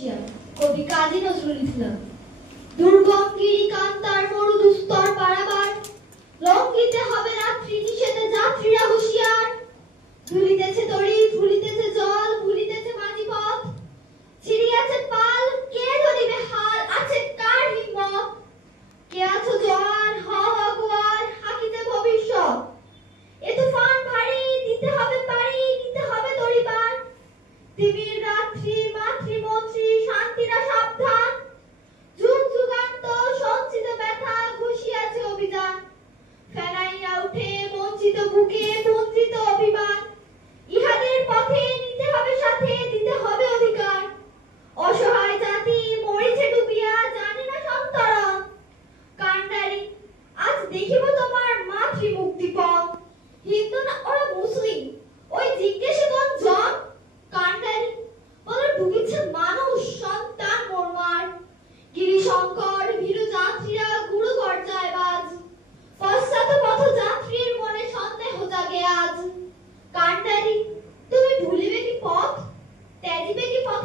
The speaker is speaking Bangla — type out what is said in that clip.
কবি কাজী নজরুল ইসলাম। দুর্গম গিরিকান্তার মরু দুস্তর পারাবার, লঙ্ঘিতে হবে রাত্রি নিষেধে যাত্রীরা হুঁশিয়ার। ভুলিতেছে তরি, ভুলিতেছে জল, ভুলিতেছে মাঝি পথ, ছিড়িয়াছে পাল, কে ধরিবে হাল, আছে কার হিম্মত? কে আছো জোয়ার, হ হ গোয়ার, হাকিতে ভবিষ্যৎ। এ তুফান ভারী, দিতে হবে পারি, নিতে হবে তরিবার। তিমির রাত্রি, মাতৃমন্ত্রী, শান্তিরা সাবধান। যুগ যুগান্ত সঞ্চিত ব্যথা, ঘুষিয়াছে অভিযান। ফেনাইয়া উঠে বঞ্চিত বুকে, বঞ্চিত অভিমান। ইহাদের পথে নিতে হবে সাথে, দিতে হবে অধিকার। অসহায় জাতি মরিছে ডুবিয়া, জানে না সন্তরণ। কান্ডারি, আজ দেখিব তোমার মাতৃমুক্তিপণ। হিন্দু না ওরা মুসলিম, ওই জিজ্ঞেসে কোন জন? কান্ডারি, বলো ডুবিছে মানুষ, সন্তান মরমার। গিরিশঙ্কর ভীরু যাত্রীরা গুরু গর্জায় বাজ, পশ্চাৎ পথ যাত্রীর মনে সন্দেহ জাগে আজ। কান্ডারি, তুমি ভুলিবে কি পথ, ত্যাজিবে কি পথ